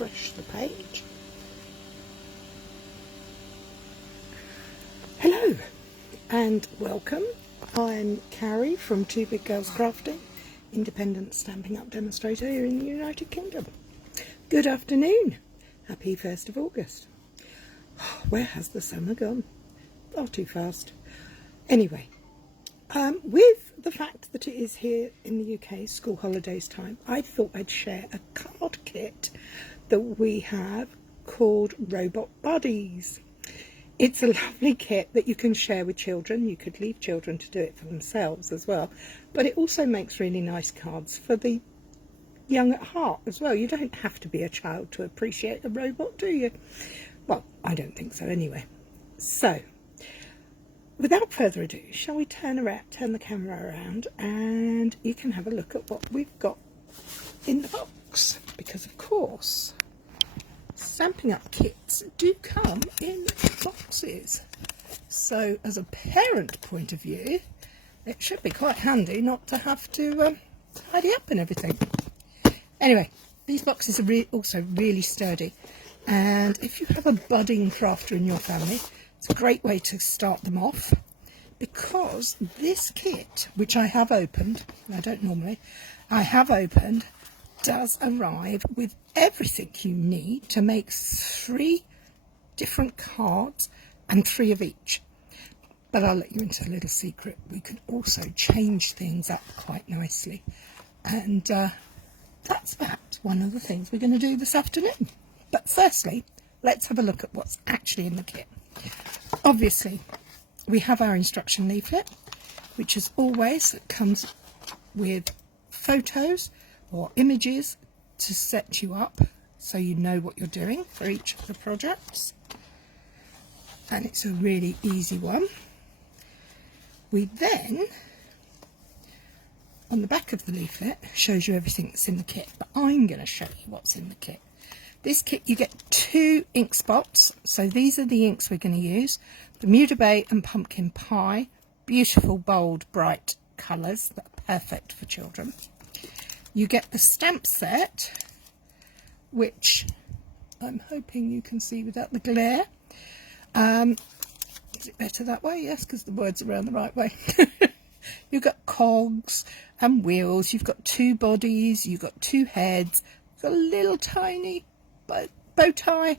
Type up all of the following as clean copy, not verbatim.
refresh the page. Hello and welcome. I'm Cary from Two Big Girls Crafting, independent Stampin' Up demonstrator here in the United Kingdom. Good afternoon. Happy 1st of August. Where has the summer gone? Far too fast. Anyway, with the fact that it is here in the UK, school holidays time, I thought I'd share a card kit that we have called Robot Buddies. It's a lovely kit that you can share with children. You could leave children to do it for themselves as well, but it also makes really nice cards for the young at heart as well. You don't have to be a child to appreciate a robot, do you? Well, I don't think so anyway. So, without further ado, shall we turn the camera around and you can have a look at what we've got in the box, because of course Stampin' Up kits do come in boxes. So as a parent point of view, it should be quite handy not to have to tidy up and everything. Anyway, these boxes are also really sturdy, and if you have a budding crafter in your family, it's a great way to start them off, because this kit, which I have opened, I don't normally, I have opened, does arrive with everything you need to make 3 different cards and 3 of each. But I'll let you into a little secret. We could also change things up quite nicely, and that's about one of the things we're going to do this afternoon. But firstly, let's have a look at what's actually in the kit. Obviously, we have our instruction leaflet, which as always comes with photos or images to set you up so you know what you're doing for each of the projects. And it's a really easy one. We then, on the back of the leaflet, shows you everything that's in the kit, but I'm going to show you what's in the kit. This kit, you get 2 ink spots, so these are the inks we're going to use. Bermuda Bay and Pumpkin Pie, beautiful, bold, bright colours that are perfect for children. You get the stamp set, which I'm hoping you can see without the glare. Is it better that way? Yes, because the words are around the right way. You've got cogs and wheels, you've got 2 bodies, you've got 2 heads, you've got a little tiny bow tie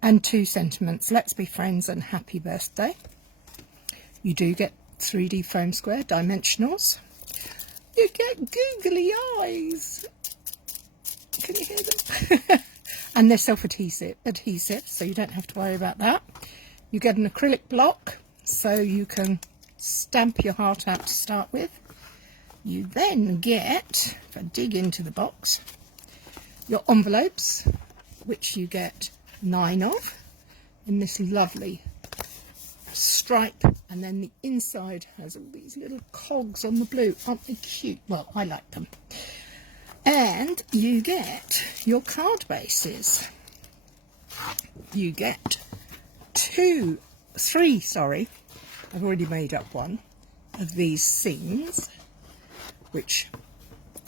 and 2 sentiments. Let's be friends and happy birthday. You do get 3D foam square dimensionals. You get googly eyes. Can you hear them? And they're self-adhesive, so you don't have to worry about that. You get an acrylic block, so you can stamp your heart out to start with. You then get, if I dig into the box, your envelopes, which you get 9 of in this lovely stripe, and then the inside has all these little cogs on the blue. Aren't they cute? Well, I like them. And you get your card bases. You get 3, I've already made up one of these scenes, which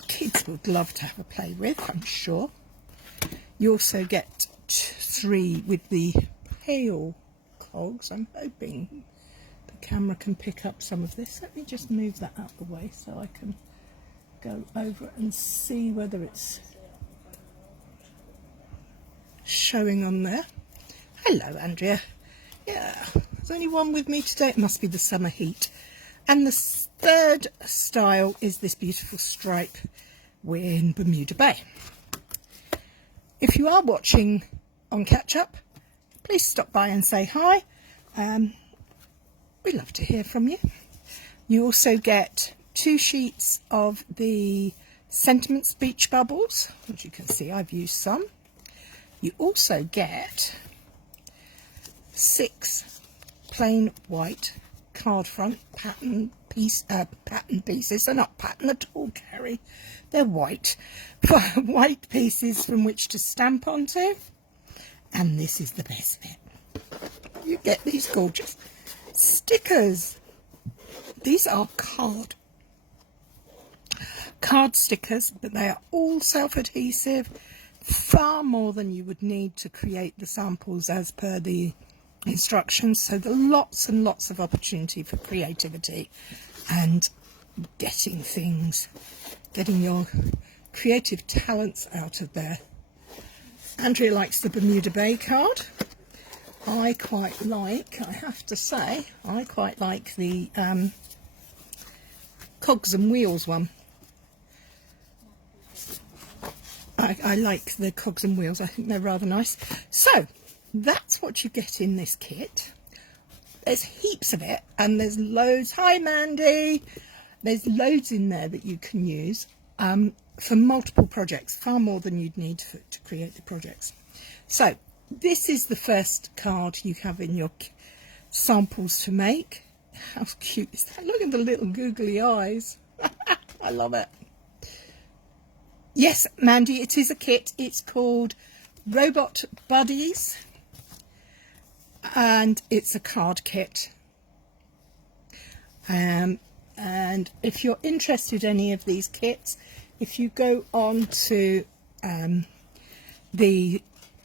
kids would love to have a play with, I'm sure. You also get 3 with the pale cogs. I'm hoping the camera can pick up some of this. Let me just move that out of the way so I can go over and see whether it's showing on there. Hello, Andrea. Yeah, there's only one with me today. It must be the summer heat. And the 3rd style is this beautiful stripe in Bermuda Bay. If you are watching on catch up, please stop by and say hi. We'd love to hear from you. You also get 2 sheets of the Sentiments Beach Bubbles, as you can see I've used some. You also get 6 plain white card front pattern pieces. They're not pattern at all, Cary. They're white. White pieces from which to stamp onto. And this is the best bit. You get these gorgeous stickers. These are card stickers, but they are all self-adhesive. far more than you would need to create the samples as per the instructions. So there are lots and lots of opportunity for creativity and getting your creative talents out of there. Andrea likes the Bermuda Bay card. I have to say, I quite like the Cogs and Wheels one. I like the Cogs and Wheels. I think they're rather nice. So that's what you get in this kit. There's heaps of it, and there's loads. Hi Mandy. There's loads in there that you can use for multiple projects, far more than you'd need to create the projects. So this is the first card you have in your samples to make. How cute is that? Look at the little googly eyes. I love it. Yes, Mandy, it is a kit. It's called Robot Buddies, and it's a card kit. And if you're interested in any of these kits, if you go on to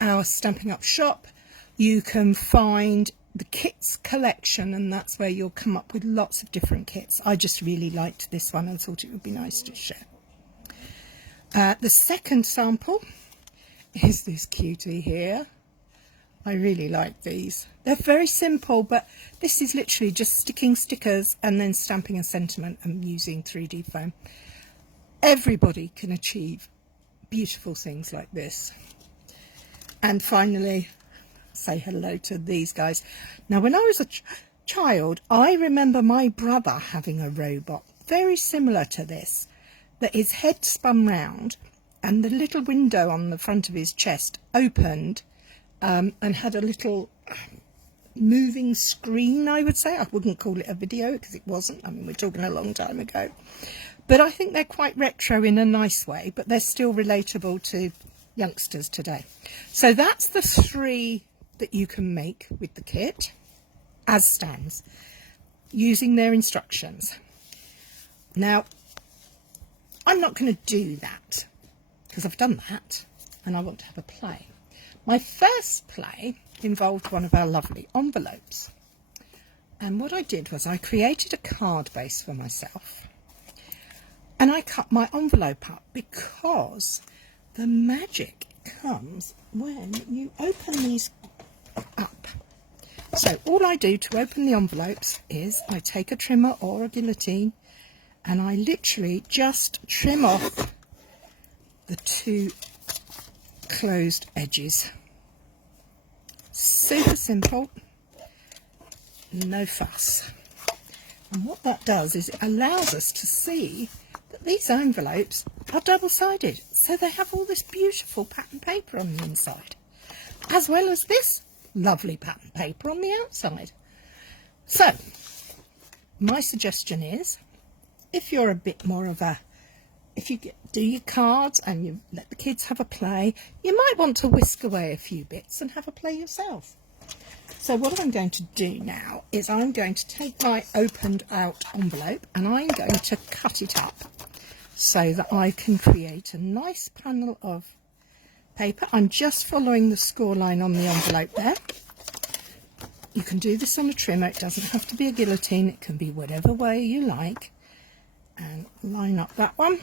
our Stampin' Up shop, you can find the kits collection, and that's where you'll come up with lots of different kits. I just really liked this one and thought it would be nice to share. The second sample is this cutie here. I really like these. They're very simple, but this is literally just sticking stickers and then stamping a sentiment and using 3D foam. Everybody can achieve beautiful things like this. And finally, say hello to these guys. Now, when I was a child, I remember my brother having a robot very similar to this, that his head spun round and the little window on the front of his chest opened and had a little moving screen, I would say. I wouldn't call it a video because it wasn't. I mean, we're talking a long time ago. But I think they're quite retro in a nice way, but they're still relatable to youngsters today. So that's the 3 that you can make with the kit as stands, using their instructions. Now, I'm not going to do that because I've done that and I want to have a play. My first play involved one of our lovely envelopes, and what I did was I created a card base for myself and I cut my envelope up, because the magic comes when you open these up. So all I do to open the envelopes is I take a trimmer or a guillotine and I literally just trim off the 2 closed edges. Super simple, no fuss. And what that does is it allows us to see that these envelopes are double-sided, so they have all this beautiful pattern paper on the inside, as well as this lovely pattern paper on the outside. So my suggestion is, if you're a bit more of a, if you do your cards and you let the kids have a play, you might want to whisk away a few bits and have a play yourself. So what I'm going to do now is I'm going to take my opened out envelope and I'm going to cut it up so that I can create a nice panel of paper. I'm just following the score line on the envelope there. You can do this on a trimmer. It doesn't have to be a guillotine. It can be whatever way you like. And line up that one.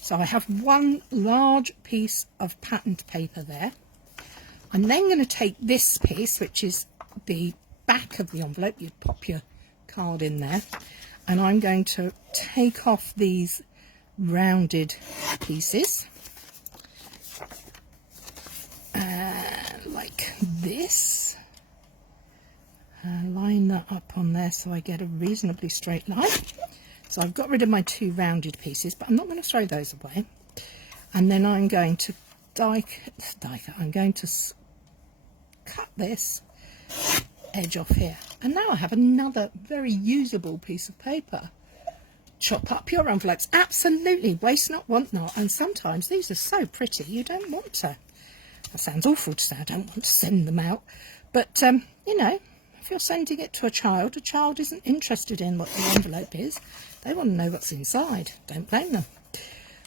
So I have one large piece of patterned paper there. I'm then going to take this piece, which is the back of the envelope. You'd pop your card in there. And I'm going to take off these rounded pieces. Like this. Line that up on there so I get a reasonably straight line. So I've got rid of my 2 rounded pieces, but I'm not going to throw those away. And then I'm going to I'm going to cut this edge off here. And now I have another very usable piece of paper. Chop up your envelopes. Absolutely. Waste not, want not. And sometimes these are so pretty you don't want to. That sounds awful to say. I don't want to send them out. But, you know, if you're sending it to a child isn't interested in what the envelope is. They want to know what's inside. Don't blame them.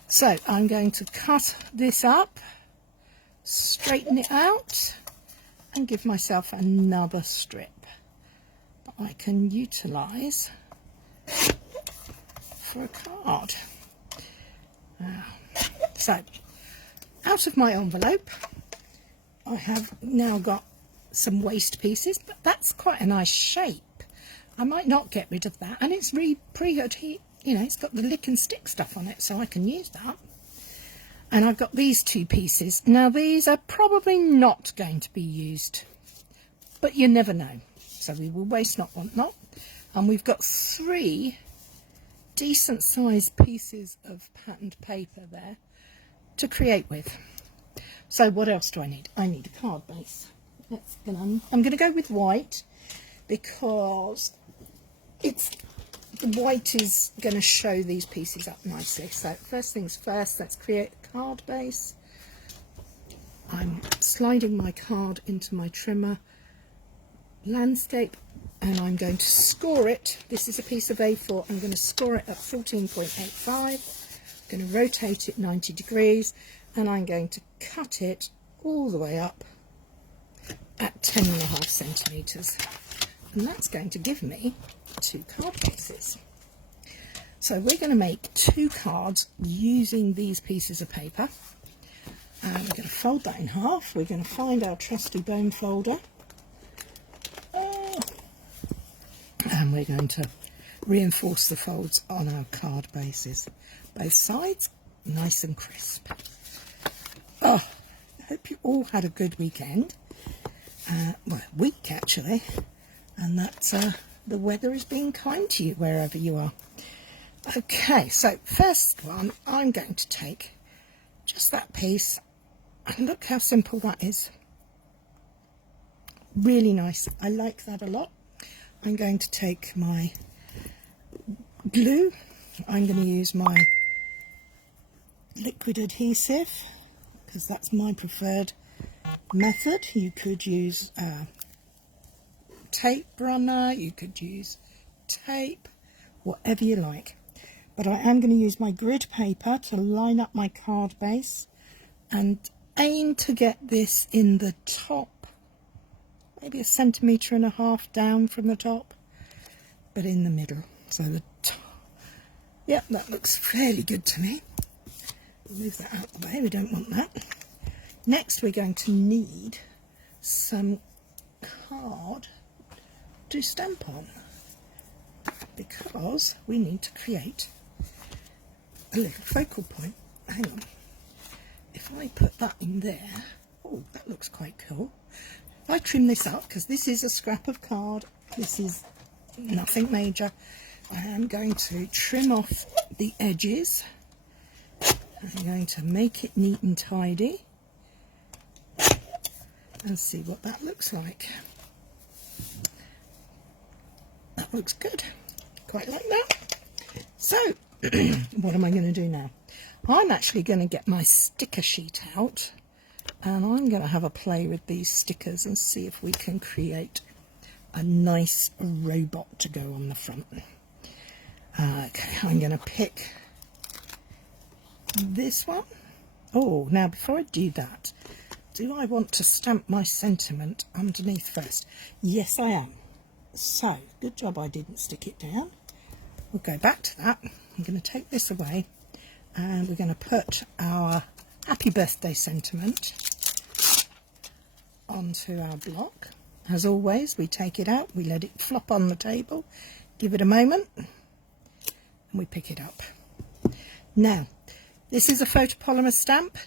So I'm going to cut this up straighten it out and give myself another strip that I can utilise for a card. So, out of my envelope, I have now got some waste pieces, but that's quite a nice shape. I might not get rid of that, and it's really pre-heat, you know, it's got the lick and stick stuff on it, so I can use that. And I've got these two pieces. Now these are probably not going to be used, but you never know. So we will waste not, want not. And we've got 3 decent sized pieces of patterned paper there to create with. So what else do I need? I need a card base. I'm going to go with white because the white is going to show these pieces up nicely. So first things first, let's create a card base. I'm sliding my card into my trimmer landscape and I'm going to score it. This is a piece of A4. I'm going to score it at 14.85. I'm going to rotate it 90 degrees and I'm going to cut it all the way up at 10.5 centimetres. And that's going to give me 2 card bases. So we're going to make 2 cards using these pieces of paper. And we're going to fold that in half. We're going to find our trusty bone folder. And we're going to reinforce the folds on our card bases. Both sides, nice and crisp. Oh, I hope you all had a good weekend. Well, week actually. And that the weather is being kind to you wherever you are. Okay, so first one, I'm going to take just that piece. And look how simple that is. Really nice. I like that a lot. I'm going to take my glue. I'm going to use my liquid adhesive because that's my preferred method. You could use tape runner, you could use tape, whatever you like. But I am going to use my grid paper to line up my card base and aim to get this in the top, maybe 1.5 centimetres down from the top, but in the middle. So the top, yeah, that looks fairly good to me. Move that out of the way, we don't want that. Next we're going to need some card to stamp on because we need to create a little focal point. Hang on. If I put that in there, oh, that looks quite cool. If I trim this up, because this is a scrap of card, this is nothing major, I am going to trim off the edges. I'm going to make it neat and tidy and see what that looks like. That looks good. Quite like that. So, what am I going to do now? I'm actually going to get my sticker sheet out and I'm going to have a play with these stickers and see if we can create a nice robot to go on the front. Okay, I'm going to pick this one. Oh, now before I do that, do I want to stamp my sentiment underneath first? Yes, I am. So, good job I didn't stick it down. We'll go back to that. I'm going to take this away and we're going to put our happy birthday sentiment onto our block. As always, we take it out, we let it flop on the table, give it a moment, and we pick it up. Now, this is a photopolymer stamp,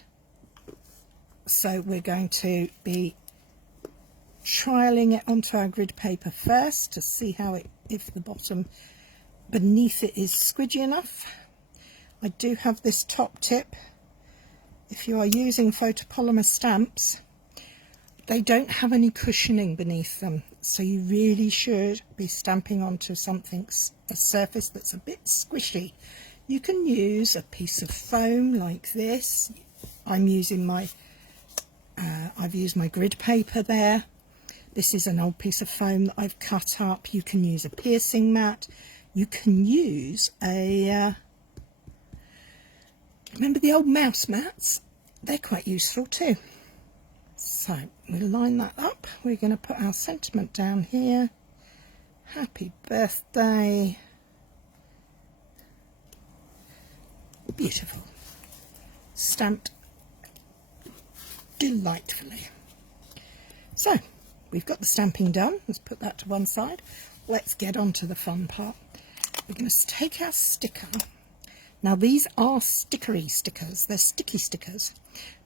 so we're going to be trialing it onto our grid paper first to see how it, if the bottom beneath it is squidgy enough. I do have this top tip. If you are using photopolymer stamps, they don't have any cushioning beneath them, so you really should be stamping onto something, a surface that's a bit squishy. You can use a piece of foam like this. I'm using my, I've used my grid paper there. This is an old piece of foam that I've cut up. You can use a piercing mat. You can use a, remember the old mouse mats? They're quite useful too. So we'll line that up. We're going to put our sentiment down here. Happy birthday. Beautiful. Stamped delightfully. So we've got the stamping done. Let's put that to one side. Let's get on to the fun part. We're going to take our sticker. Now these are stickery stickers. They're sticky stickers.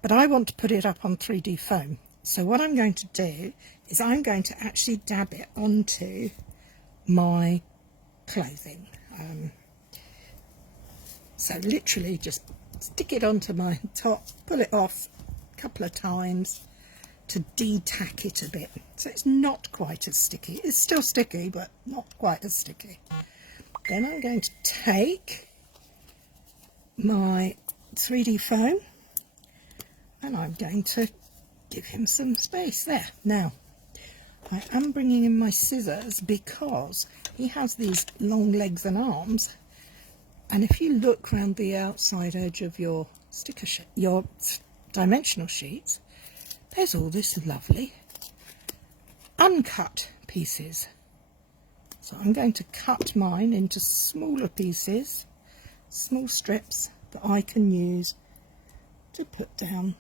But I want to put it up on 3D foam. So what I'm going to do is I'm going to actually dab it onto my clothing. So literally just stick it onto my top, pull it off a couple of times to de-tack it a bit. So it's not quite as sticky. It's still sticky, but not quite as sticky. Then I'm going to take my 3D foam and I'm going to give him some space there. Now, I am bringing in my scissors because he has these long legs and arms, and if you look around the outside edge of your sticker sheet, your dimensional sheets, there's all this lovely uncut pieces. So I'm going to cut mine into smaller pieces, small strips that I can use to put down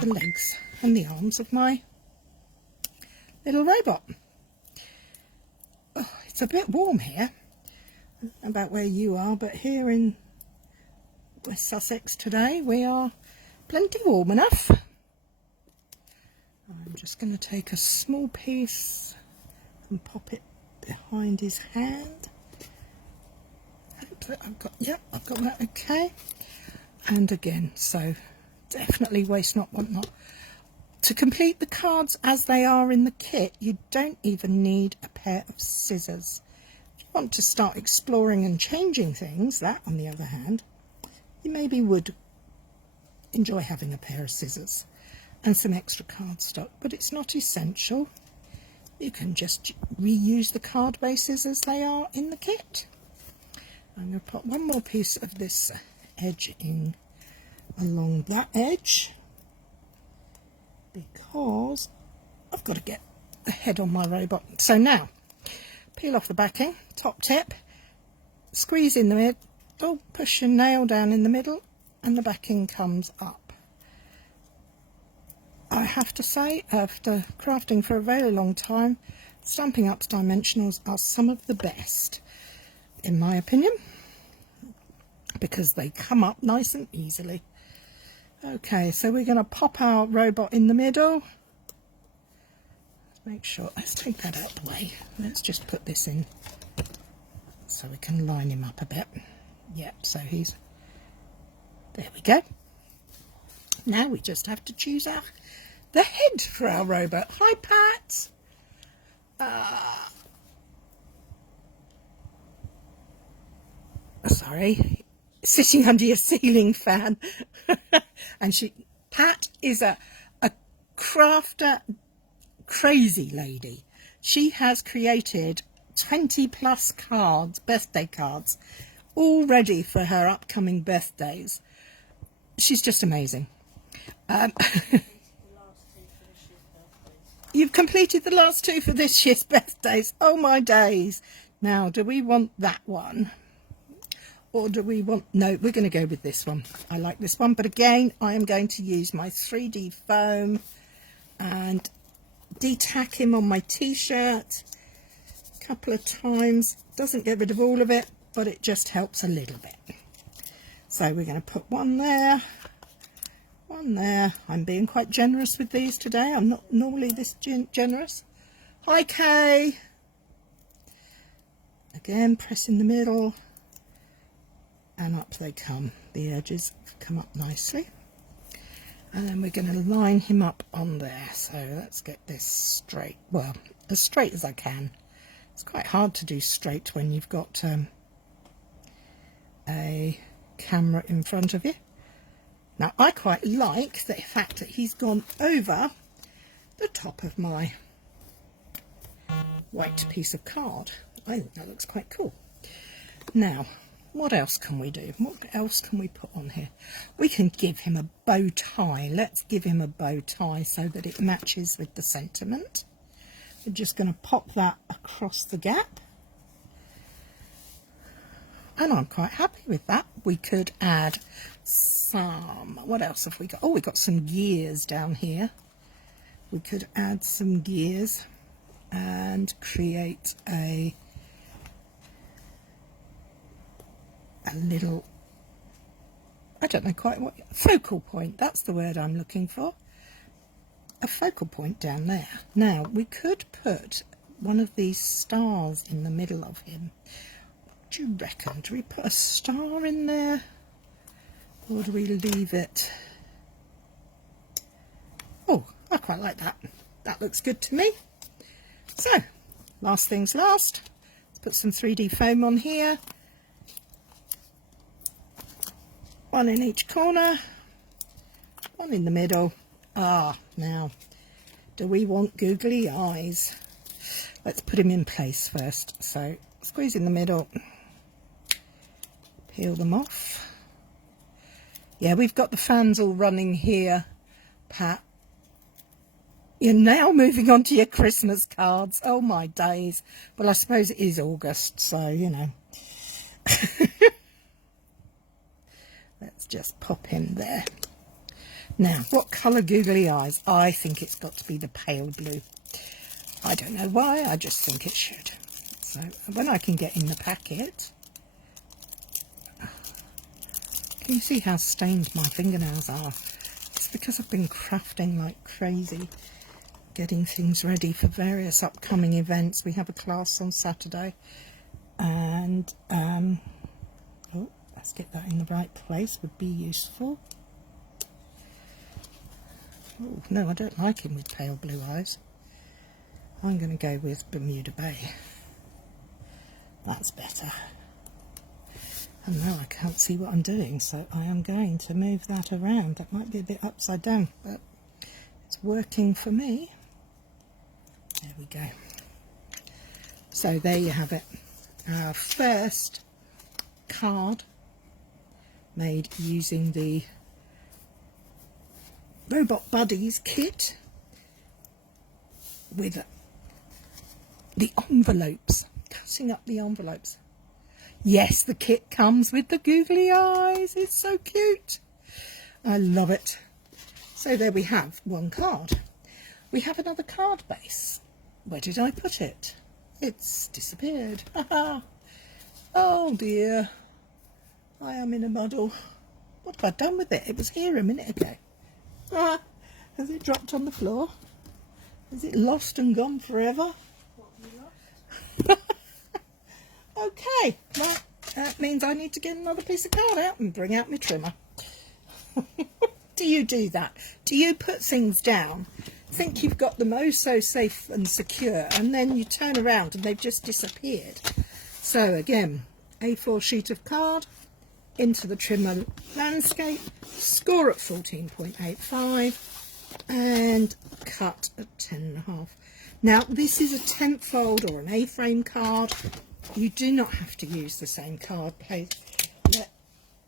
the legs and the arms of my little robot. Oh, it's a bit warm here. I don't know about where you are, but here in West Sussex today we are plenty warm enough. I'm just going to take a small piece and pop it behind his hand. I've got, yep, I've got that okay. And again, so definitely waste not, want not. To complete the cards as they are in the kit, you don't even need a pair of scissors. If you want to start exploring and changing things, that on the other hand, you maybe would enjoy having a pair of scissors and some extra cardstock, but it's not essential. You can just reuse the card bases as they are in the kit. I'm going to put one more piece of this edging along that edge because I've got to get the head on my robot. So now, peel off the backing, top tip, squeeze in the middle, push your nail down in the middle, and the backing comes up. I have to say, after crafting for a very long time, Stampin' Up's dimensionals are some of the best, in my opinion, because they come up nice and easily. Okay, so we're going to pop our robot in the middle. Let's make sure, let's take that out of the way. Let's just put this in so we can line him up a bit. Yep, so he's, there we go. Now we just have to choose the head for our robot. Hi, Pat. Sorry, sitting under your ceiling fan. And Pat is a crafter crazy lady. She has created 20 plus cards, birthday cards, all ready for her upcoming birthdays. She's just amazing. You've completed the last two for this year's birthdays. Oh my days. Now, do we want that one? Or do we want... No, we're going to go with this one. I like this one. But again, I am going to use my 3D foam and de-tack him on my t-shirt a couple of times. Doesn't get rid of all of it, but it just helps a little bit. So we're going to put one there. One there. I'm being quite generous with these today. I'm not normally this generous. Hi, Kay. Again, press in the middle. And up they come. The edges come up nicely. And then we're going to line him up on there. So let's get this straight. Well, as straight as I can. It's quite hard to do straight when you've got a camera in front of you. Now, I quite like the fact that he's gone over the top of my white piece of card. I think that looks quite cool. Now, what else can we do? What else can we put on here? We can give him a bow tie. Let's give him a bow tie so that it matches with the sentiment. We're just going to pop that across the gap. And I'm quite happy with that. We could add some, what else have we got? Oh, we've got some gears down here. We could add some gears and create a little, I don't know quite what, focal point, that's the word I'm looking for. A focal point down there. Now, we could put one of these stars in the middle of him. What do you reckon? Do we put a star in there? Or do we leave it? Oh, I quite like that. That looks good to me. So, last things last. Let's put some 3D foam on here. One in each corner. One in the middle. Ah, now, do we want googly eyes? Let's put him in place first. So, squeeze in the middle. Peel them off. Yeah, we've got the fans all running here, Pat. You're now moving on to your Christmas cards. Oh, my days. Well, I suppose it is August, so, you know. Let's just pop him there. Now, what colour googly eyes? I think it's got to be the pale blue. I don't know why, I just think it should. So, when I can get in the packet... Can you see how stained my fingernails are? It's because I've been crafting like crazy, getting things ready for various upcoming events. We have a class on Saturday, and oh, let's get that in the right place, would be useful. Oh, no, I don't like him with pale blue eyes. I'm going to go with Bermuda Bay. That's better. And now I can't see what I'm doing, so I am going to move that around. That might be a bit upside down, but it's working for me. There we go. So there you have it. Our first card made using the Robot Buddies kit with the envelopes, cutting up the envelopes. Yes, the kit comes with the googly eyes. It's so cute. I love it. So there we have one card. We have another card base. Where did I put it? It's disappeared. Oh dear. I am in a muddle. What have I done with it? It was here a minute ago. Has it dropped on the floor? Is it lost and gone forever? What have you lost? Okay, well, that means I need to get another piece of card out and bring out my trimmer. Do you do that? Do you put things down, think you've got them oh so safe and secure, and then you turn around and they've just disappeared? So again, A4 sheet of card, into the trimmer landscape, score at 14.85 and cut at 10.5. Now this is a 10th fold or an A-frame card. You do not have to use the same card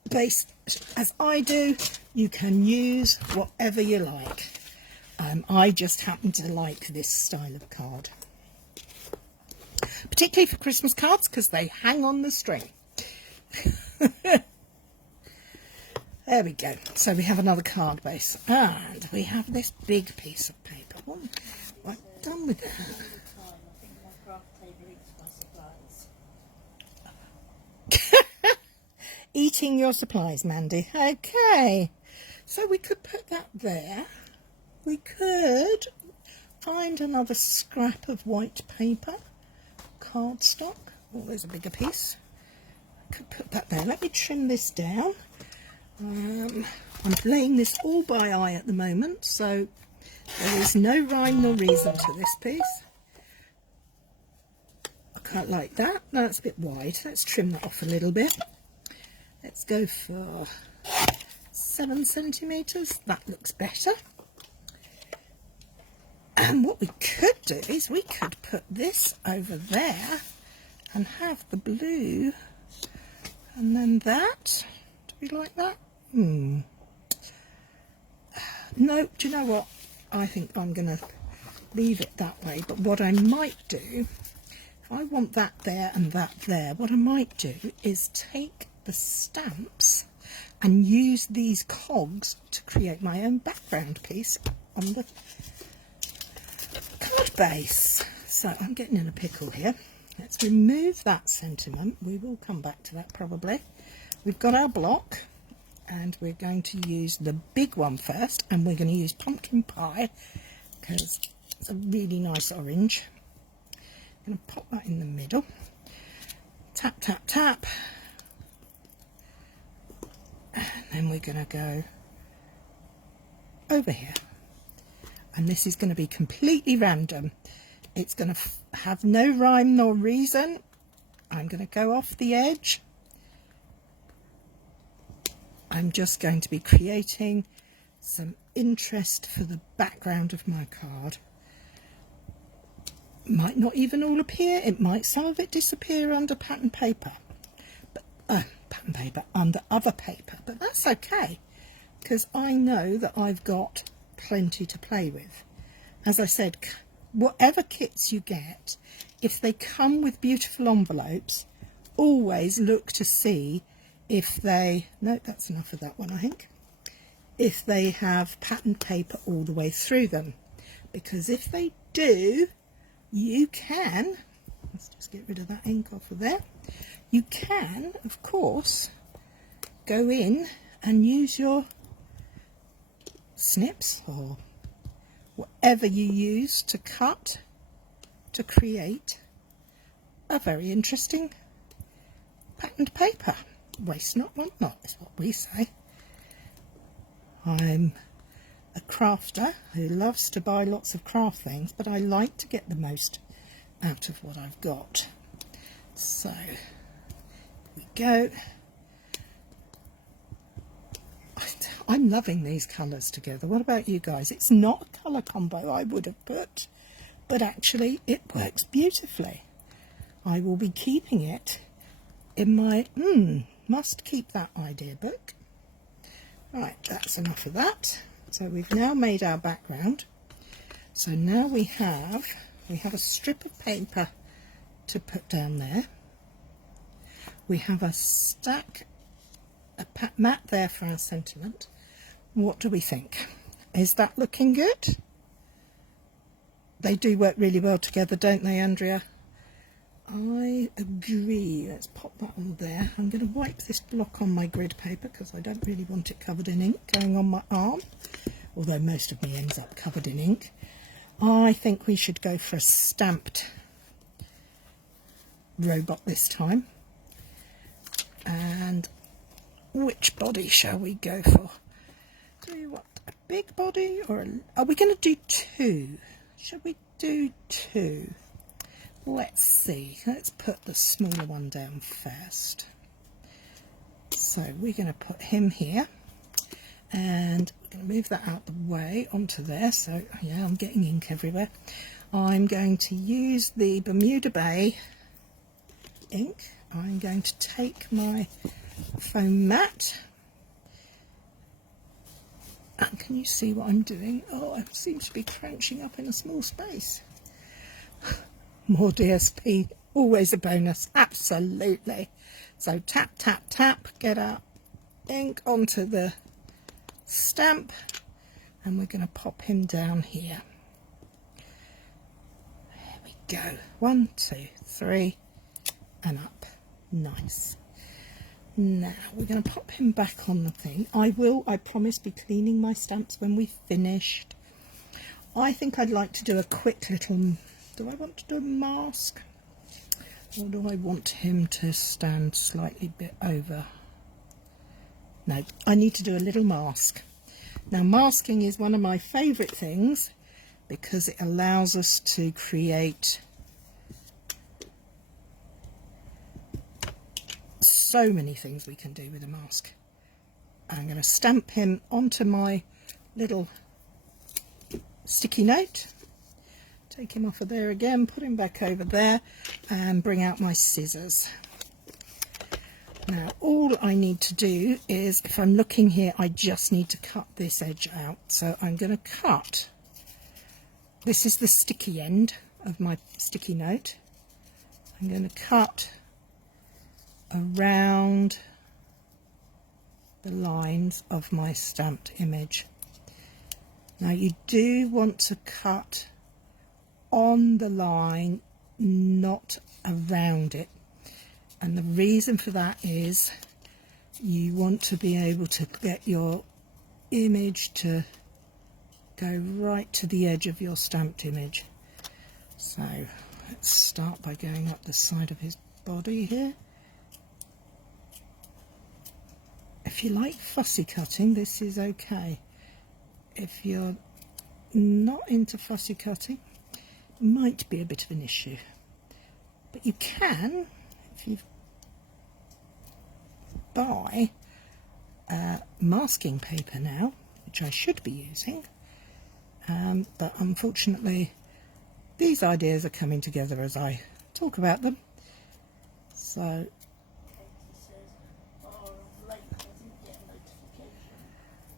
base as I do. You can use whatever you like. I just happen to like this style of card, particularly for Christmas cards because they hang on the string. There we go. So we have another card base, and we have this big piece of paper. What have I done with that? I think my craft table eats my supplies. Eating your supplies, Mandy. Okay. So we could put that there. We could find another scrap of white paper, cardstock. Oh, there's a bigger piece. I could put that there. Let me trim this down. I'm laying this all by eye at the moment, so there is no rhyme nor reason to this piece. I quite like that. No, it's a bit wide. Let's trim that off a little bit. Let's go for 7 centimetres. That looks better. And what we could do is we could put this over there and have the blue And then that. Do we like that? No, do you know what? I think I'm going to leave it that way. But what I might do, if I want that there and that there, what I might do is take the stamps and use these cogs to create my own background piece on the card base. So I'm getting in a pickle here. Let's remove that sentiment. We will come back to that probably. We've got our block and we're going to use the big one first, and we're going to use pumpkin pie because it's a really nice orange. I'm going to pop that in the middle. Tap, tap, tap. And then we're going to go over here. And this is going to be completely random. It's going to have no rhyme nor reason. I'm going to go off the edge. I'm just going to be creating some interest for the background of my card. Might not even all appear. It might, some of it disappear under pattern paper. But pattern paper, under other paper. But that's okay, because I know that I've got plenty to play with. As I said, whatever kits you get, if they come with beautiful envelopes, always look to see if they, no, that's enough of that one, I think, if they have pattern paper all the way through them, because if they do, you can, let's just get rid of that ink off of there, you can of course go in and use your snips or whatever you use to cut to create a very interesting patterned paper. Waste not, want not, is what we say. I'm a crafter who loves to buy lots of craft things, but I like to get the most out of what I've got. So, here we go. I'm loving these colours together. What about you guys? It's not a colour combo I would have put, but actually it works beautifully. I will be keeping it in my must keep that idea book. Right, that's enough of that. So we've now made our background. So now we have a strip of paper to put down there. We have a stack, a mat there for our sentiment. What do we think? Is that looking good? They do work really well together, don't they, Andrea? I agree. Let's pop that on there. I'm going to wipe this block on my grid paper because I don't really want it covered in ink going on my arm, although most of me ends up covered in ink. I think we should go for a stamped robot this time. And which body shall we go for? Do we want a big body or are we going to do two? Shall we do two? Let's see. Let's put the smaller one down first. So we're going to put him here, and we're going to move that out the way onto there. So yeah, I'm getting ink everywhere. I'm going to use the Bermuda Bay ink. I'm going to take my foam mat. And can you see what I'm doing? Oh, it seems to be crunching up in a small space. More DSP, always a bonus, absolutely. So tap, tap, tap, get our ink onto the stamp, and we're going to pop him down here. There we go. 1, 2, 3, and up. Nice. Now we're going to pop him back on the thing. I promise, be cleaning my stamps when we've finished. I think I'd like to do a quick little... Do I want to do a mask? Or do I want him to stand slightly bit over? No, I need to do a little mask. Now, masking is one of my favourite things because it allows us to create so many things we can do with a mask. I'm going to stamp him onto my little sticky note. Take him off of there again, put him back over there, and bring out my scissors. Now all I need to do is, if I'm looking here, I just need to cut this edge out. So I'm going to cut, this is the sticky end of my sticky note. I'm going to cut around the lines of my stamped image. Now you do want to cut on the line, not around it. And the reason for that is you want to be able to get your image to go right to the edge of your stamped image. So let's start by going up the side of his body here. If you like fussy cutting, this is okay. If you're not into fussy cutting, it might be a bit of an issue. But you can, if you've buy masking paper now, which I should be using, but unfortunately these ideas are coming together as I talk about them. So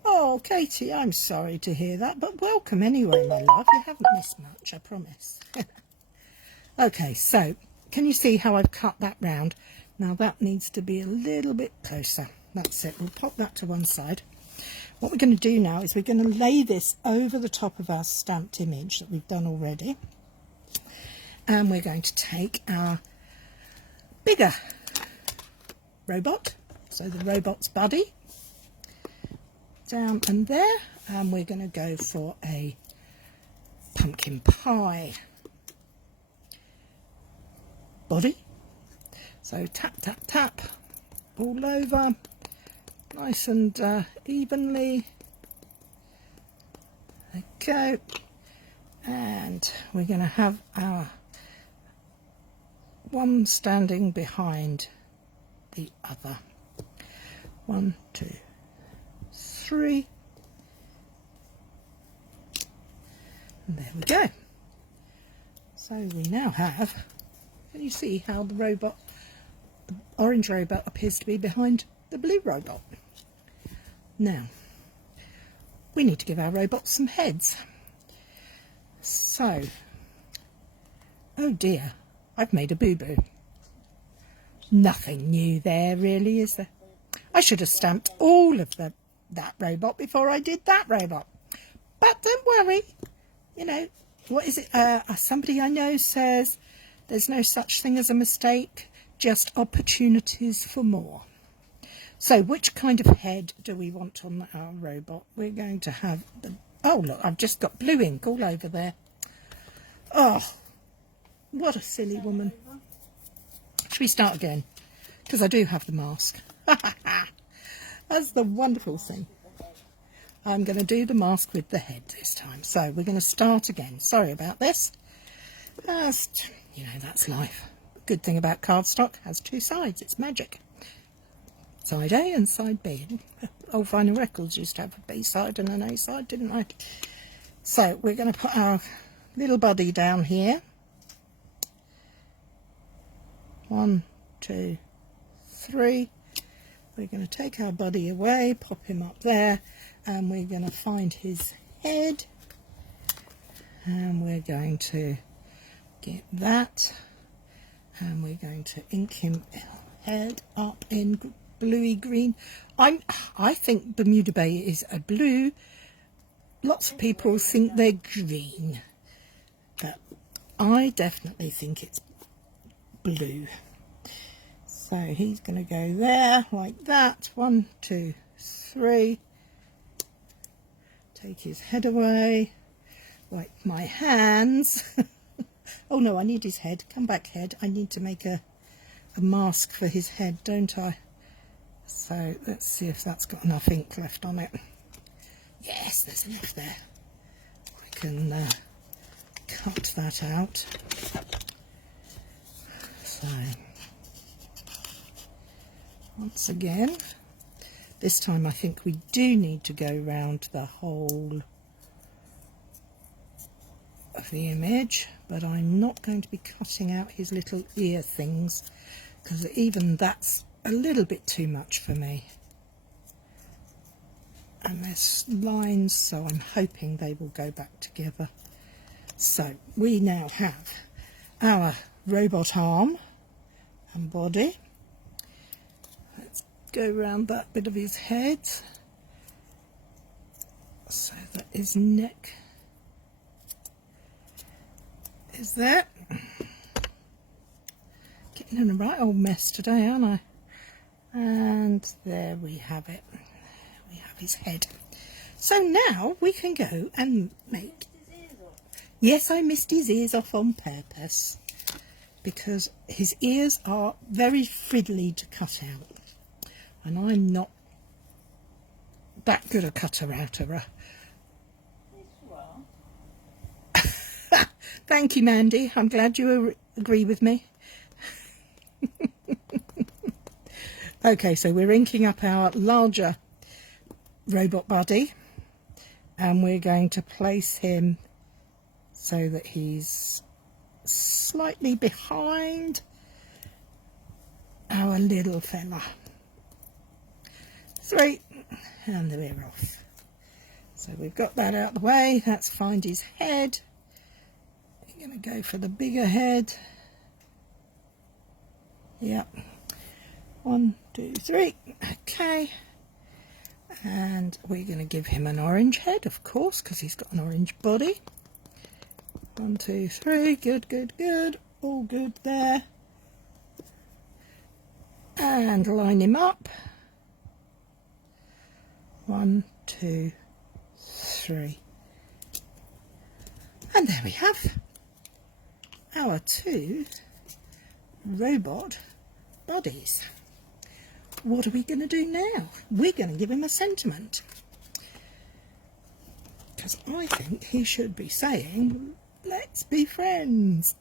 oh, Katie, I'm sorry to hear that, but welcome anyway, my love. You haven't missed much, I promise. Okay, so can you see how I've cut that round? Now that needs to be a little bit closer. That's it. We'll pop that to one side. What we're going to do now is we're going to lay this over the top of our stamped image that we've done already. And we're going to take our bigger robot, so the robot's buddy, down and there, and we're going to go for a pumpkin pie body. So tap, tap, tap all over, nice and evenly. There we go. And we're going to have our one standing behind the other. 1, 2, 3. And there we go. So we now have, can you see how the robot, the orange robot, appears to be behind the blue robot? Now, we need to give our robot some heads. So, oh dear, I've made a boo-boo. Nothing new there really, is there? I should have stamped all of that robot before I did that robot. But don't worry, you know, what is it? Somebody I know says there's no such thing as a mistake, just opportunities for more. So which kind of head do we want on our robot? We're going to have the, oh look, I've just got blue ink all over there. Oh, what a silly woman. Should we start again? Because I do have the mask. That's the wonderful thing. I'm going to do the mask with the head this time. So we're going to start again. Sorry about this. Just, you know, that's life. Good thing about cardstock, has two sides. It's magic. Side A and side B. Old vinyl records used to have a B side and an A side, didn't they? So we're going to put our little buddy down here. 1, 2, 3. We're going to take our buddy away, pop him up there, and we're going to find his head, and we're going to get that, and we're going to ink him head up in bluey green. I think Bermuda Bay is a blue. Lots of people think they're green, but I definitely think it's blue. So he's going to go there like that. 1, 2, 3. Take his head away. Wipe my hands. Oh no, I need his head. Come back, head. I need to make a mask for his head, don't I? So let's see if that's got enough ink left on it. Yes, there's enough there. I can cut that out. So once again, this time I think we do need to go round the whole of the image, but I'm not going to be cutting out his little ear things, because even that's a little bit too much for me. And there's lines, so I'm hoping they will go back together. So we now have our robot arm and body. Let's go around that bit of his head so that his neck is there. Getting in a right old mess today, aren't I? And there we have it. We have his head. So now we can go and make... Yes, I missed his ears off on purpose because his ears are very fiddly to cut out. And I'm not that good a cutter-outerer. Thank you, Mandy. I'm glad you agree with me. Okay, so we're inking up our larger robot buddy, and we're going to place him so that he's slightly behind our little fella. 3, and we're off. So we've got that out of the way. Let's find his head. We're going to go for the bigger head. Yep. 1, 2, 3. Okay. And we're going to give him an orange head, of course, because he's got an orange body. 1, 2, 3. Good, good, good. All good there. And line him up. 1, 2, 3. And there we have our 2 robot bodies. What are we going to do now? We're going to give him a sentiment. Because I think he should be saying, let's be friends.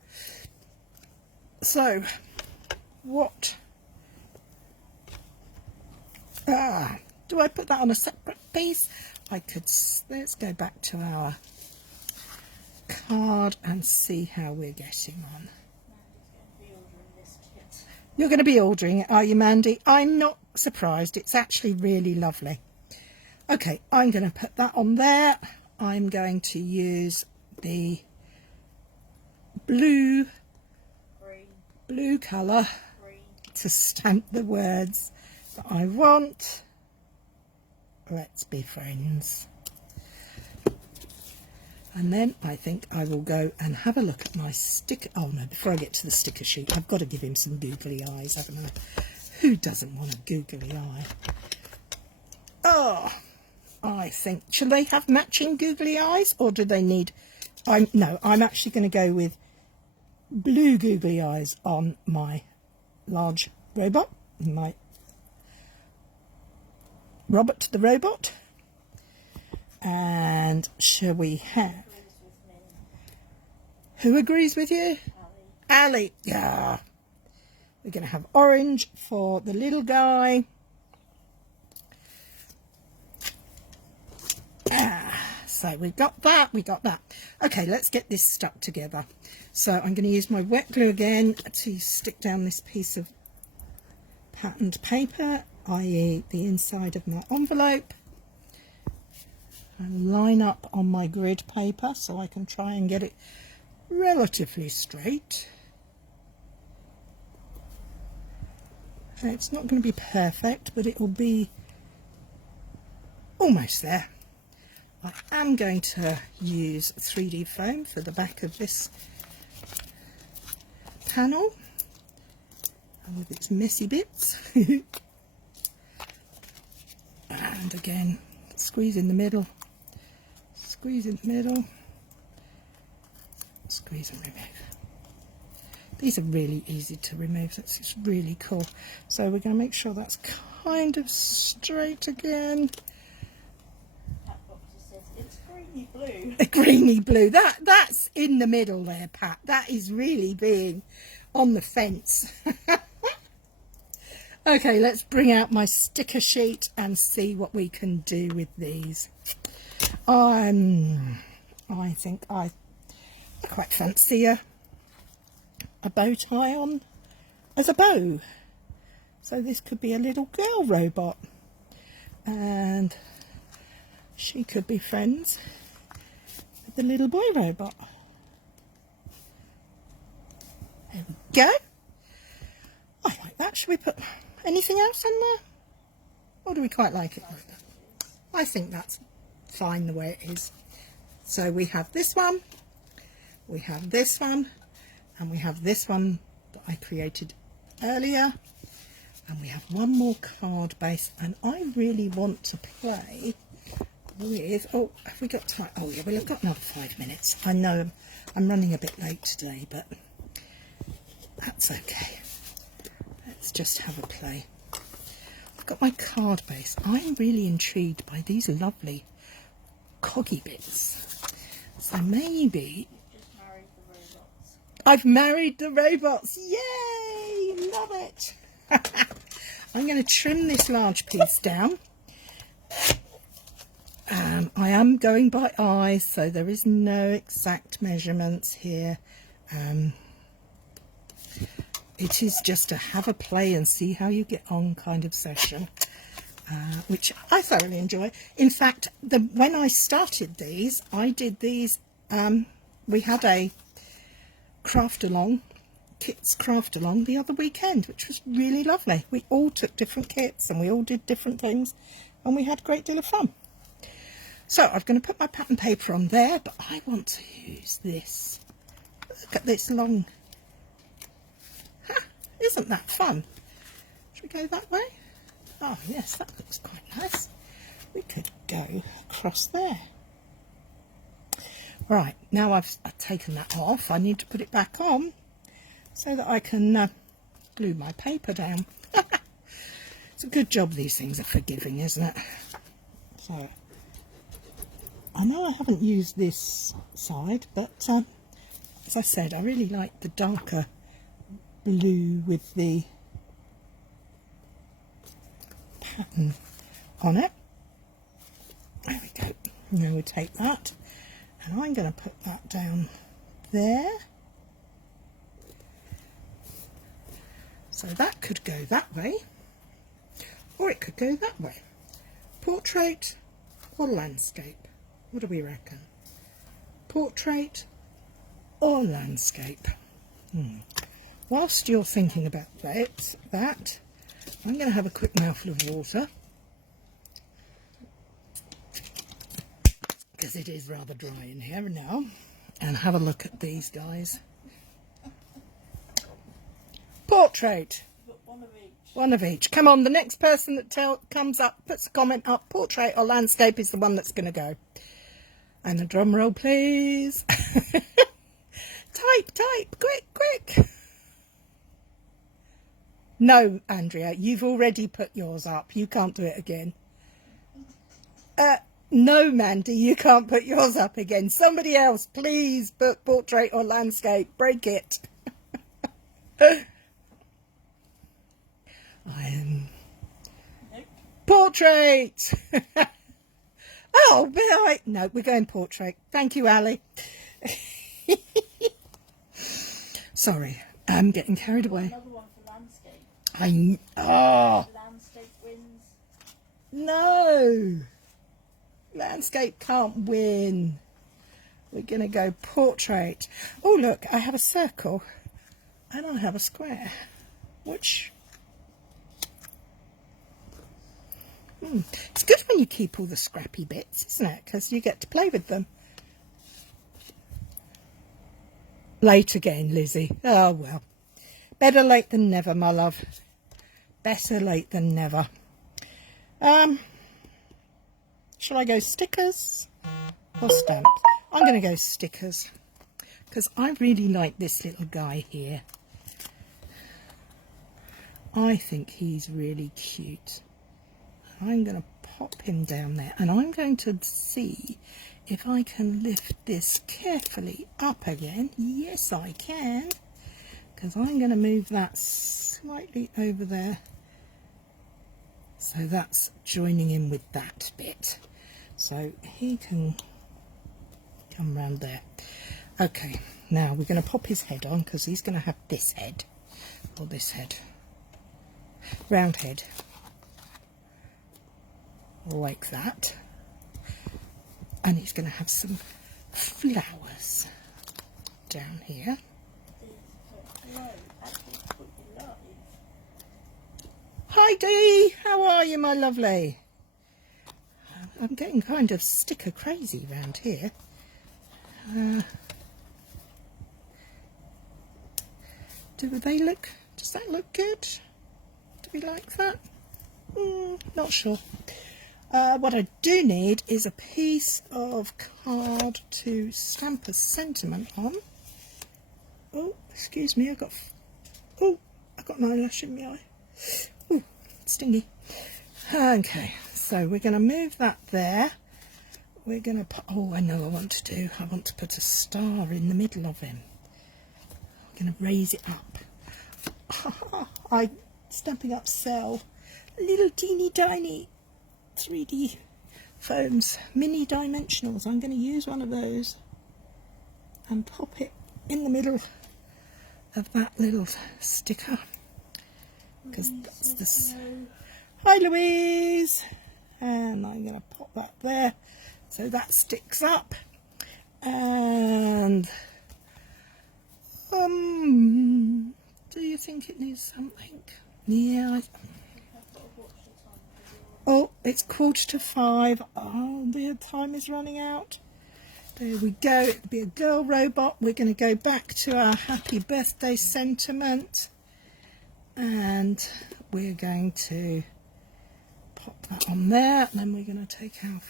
So, what? Do I put that on a separate piece? I could. Let's go back to our card and see how we're getting on. You're going to be ordering it, are you, Mandy? I'm not surprised. It's actually really lovely. Okay, I'm going to put that on there. I'm going to use the blue colour to stamp the words that I want. Let's be friends. And then I think I will go and have a look at my sticker. Oh no, before I get to the sticker sheet, I've got to give him some googly eyes, haven't I? Who doesn't want a googly eye? Oh, I think, shall they have matching googly eyes, or do they need... No, I'm actually going to go with blue googly eyes on my large robot, my Robert the robot. And shall we have... Who agrees with you? Ali. Yeah. We're going to have orange for the little guy. So we got that, we got that. Okay, let's get this stuck together. So I'm going to use my wet glue again to stick down this piece of patterned paper, i.e. the inside of my envelope. And line up on my grid paper so I can try and get it relatively straight. It's not going to be perfect, but it will be almost there. I am going to use 3D foam for the back of this panel and with its messy bits. And again, squeeze in the middle, squeeze in the middle, squeeze and remove. These are really easy to remove. That's just really cool. So we're going to make sure that's kind of straight again. That box says it's greeny blue. A greeny blue. That's in the middle there, Pat. That is really being on the fence. Okay, let's bring out my sticker sheet and see what we can do with these. I think I quite fancy a bow tie on as a bow. So this could be a little girl robot, and she could be friends with the little boy robot. There we go. I like that. Should we put anything else in there? Or do we quite like it like that? I think that's fine the way it is. So we have this one, we have this one, and we have this one that I created earlier. And we have one more card base, and I really want to play with, oh, have we got time? Oh yeah, well, I've got another 5 minutes. I know I'm running a bit late today, but that's okay. Let's just have a play. I've got my card base. I'm really intrigued by these lovely coggy bits. So maybe... Just married the robots. I've married the robots. Yay! Love it. I'm going to trim this large piece down. I am going by eye, so there is no exact measurements here. It is just to have a play and see how you get on kind of session, which I thoroughly enjoy. In fact, when I started these, I did these, we had a Kits craft along the other weekend, which was really lovely. We all took different kits and we all did different things, and we had a great deal of fun. So I'm going to put my pattern paper on there, but I want to use this. Look at this long. Isn't that fun? Should we go that way? Oh yes, that looks quite nice. We could go across there. Right, now I've taken that off, I need to put it back on so that I can glue my paper down. It's a good job these things are forgiving, isn't it? So, I know I haven't used this side, but as I said, I really like the darker blue with the pattern on it. There we go. Now we'll take that, and I'm going to put that down there. So that could go that way, or it could go that way. Portrait or landscape? What do we reckon? Portrait or landscape? Whilst you're thinking about that, I'm going to have a quick mouthful of water, because it is rather dry in here now, and have a look at these guys. Portrait. One of each. One of each. Come on, the next person that comes up, puts a comment up, portrait or landscape, is the one that's going to go. And a drum roll, please. Type, quick. No, Andrea, you've already put yours up. You can't do it again. No, Mandy, you can't put yours up again. Somebody else, please put portrait or landscape. Break it. Portrait. Oh, no, we're going portrait. Thank you, Ali. Sorry, I'm getting carried away. Another one for landscape. Landscape wins. No, landscape can't win. We're going to go portrait. Oh, look, I have a circle and I have a square, which... It's good when you keep all the scrappy bits, isn't it? Because you get to play with them. Late again, Lizzie. Oh, well. Better late than never, my love. Better late than never. Shall I go stickers or stamps? I'm going to go stickers, because I really like this little guy here. I think he's really cute. I'm going to pop him down there, and I'm going to see if I can lift this carefully up again. Yes, I can, because I'm going to move that slightly over there, so that's joining in with that bit, so he can come round there. Okay, now we're going to pop his head on, because he's going to have this head, or this head. round head, like that. And he's going to have some flowers down here. Hi Dee, how are you, my lovely? I'm getting kind of sticker crazy round here. Does that look good? Do we like that? Not sure. What I do need is a piece of card to stamp a sentiment on. Oh, excuse me, I got an eyelash in my eye. Oh, stingy. Okay, so we're going to move that there. We're going to put, oh, I know what I want to do. I want to put a star in the middle of him. I'm going to raise it up. I Stampin' Up sell little teeny tiny 3D foams, mini dimensionals. I'm going to use one of those and pop it in the middle of that little sticker, because that's this. Hi Louise, and I'm going to pop that there so that sticks up. And do you think it needs something? Yeah. Oh, it's 4:45. Oh, the time is running out. There we go. It'll be a girl robot. We're going to go back to our happy birthday sentiment, and we're going to pop that on there. And then we're going to take our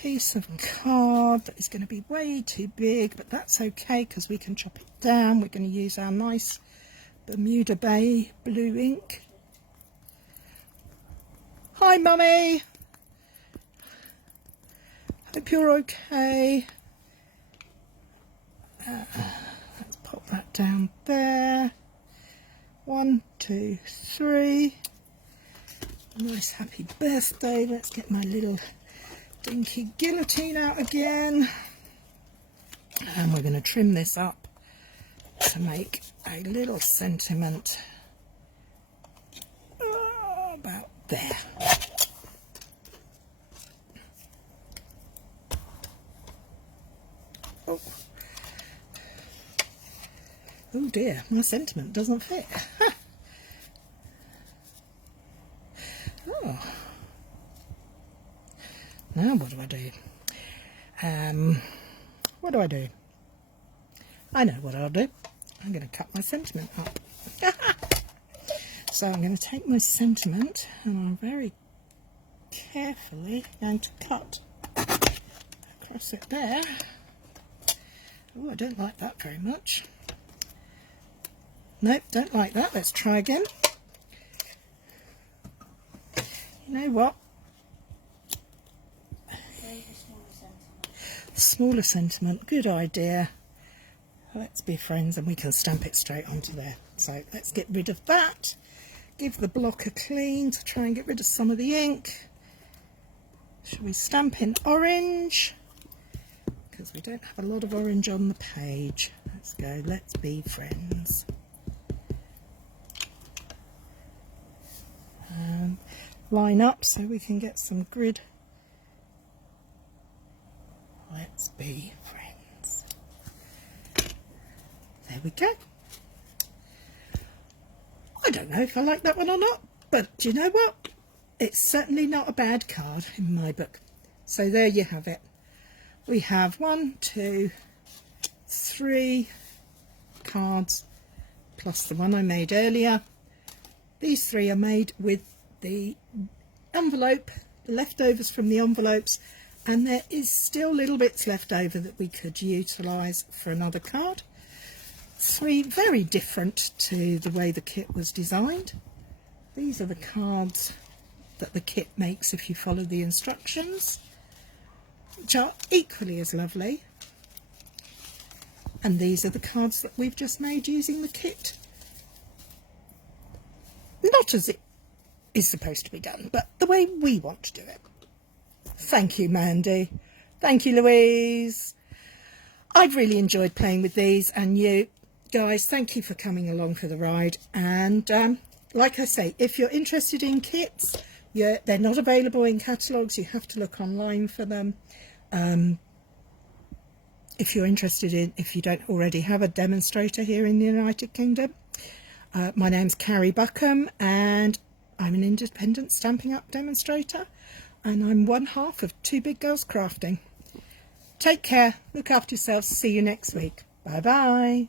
piece of card that is going to be way too big, but that's okay because we can chop it down. We're going to use our nice Bermuda Bay blue ink. Hi Mummy, hope you're okay. Let's pop that down there. 1, 2, 3. Nice happy birthday. Let's get my little dinky guillotine out again, and we're going to trim this up to make a little sentiment about there. Oh dear, my sentiment doesn't fit. Oh. Now what do I do? What do I do? I know what I'll do. I'm going to cut my sentiment up. So I'm going to take my sentiment and I'm very carefully going to cut across it there. Oh, I don't like that very much. Nope, don't like that. Let's try again. You know what? Smaller sentiment, good idea. Let's be friends and we can stamp it straight onto there. So let's get rid of that. Give the block a clean to try and get rid of some of the ink. Shall we stamp in orange? Because we don't have a lot of orange on the page. Let's go, let's be friends. Line up so we can get some grid. Let's be friends. There we go. I don't know if I like that one or not, but do you know what? It's certainly not a bad card in my book. So there you have it. We have 1, 2, 3 cards plus the one I made earlier. These 3 are made with the envelope, the leftovers from the envelopes, and there is still little bits left over that we could utilise for another card. 3 very different to the way the kit was designed. These are the cards that the kit makes if you follow the instructions, which are equally as lovely. And these are the cards that we've just made using the kit. Not as it is supposed to be done, but the way we want to do it. Thank you, Mandy. Thank you, Louise. I've really enjoyed playing with these, and you guys, thank you for coming along for the ride, and like I say, if you're interested in kits, they're not available in catalogues. You have to look online for them. If you're interested in, if you don't already have a demonstrator here in the United Kingdom, my name's Cary Buckham and I'm an independent Stampin' Up demonstrator, and I'm one half of Two Big Girls Crafting. Take care, look after yourselves, see you next week. Bye bye.